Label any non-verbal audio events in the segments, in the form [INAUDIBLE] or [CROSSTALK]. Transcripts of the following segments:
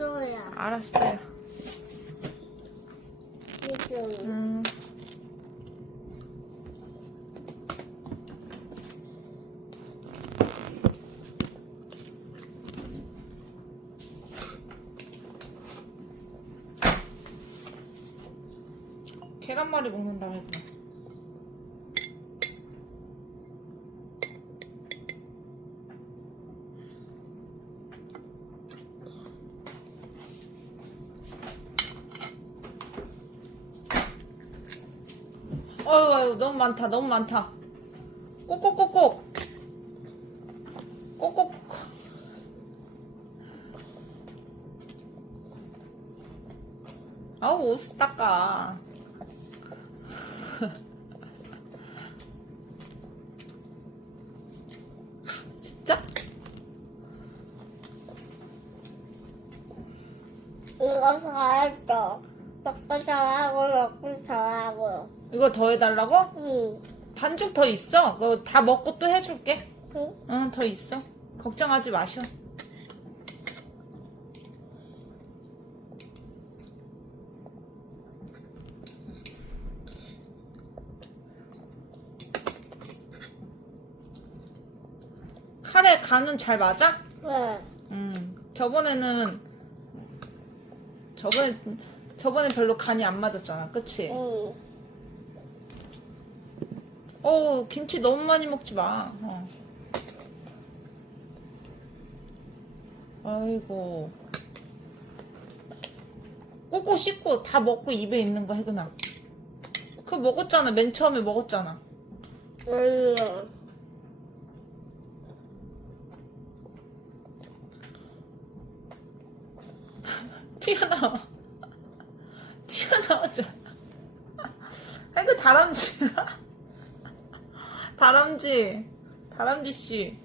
없어요. 알았어요. 음. 계란말이 먹는다고 했구나. 어휴, 어휴, 너무 많다, 너무 많다. 꼭꼭꼭꼭. 꼭꼭. 아우, 옷 닦아. [LAUGHS] 진짜? 이거 잘했어. 먹고 잘하고, 먹고 잘하고. 이거 더 해달라고? 응. 반죽 더 있어. 그거 다 먹고 또 해줄게. 응? 응, 더 있어. 걱정하지 마셔. 카레 간은 잘 맞아? 네. 음, 저번에는 저번에 저번에 별로 간이 안 맞았잖아, 그치? 응. 어, 김치 너무 많이 먹지 마. 어. 아이고. 꼭꼭 씻고 다 먹고 입에 있는 거 해그나. 그거 먹었잖아. 맨 처음에 먹었잖아. 응. 튀어나와. [LAUGHS] 튀어나오잖아. 아이고, 다람쥐. 다람쥐. 다람쥐 씨.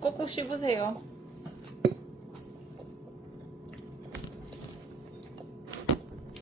꼭꼭 씹으세요.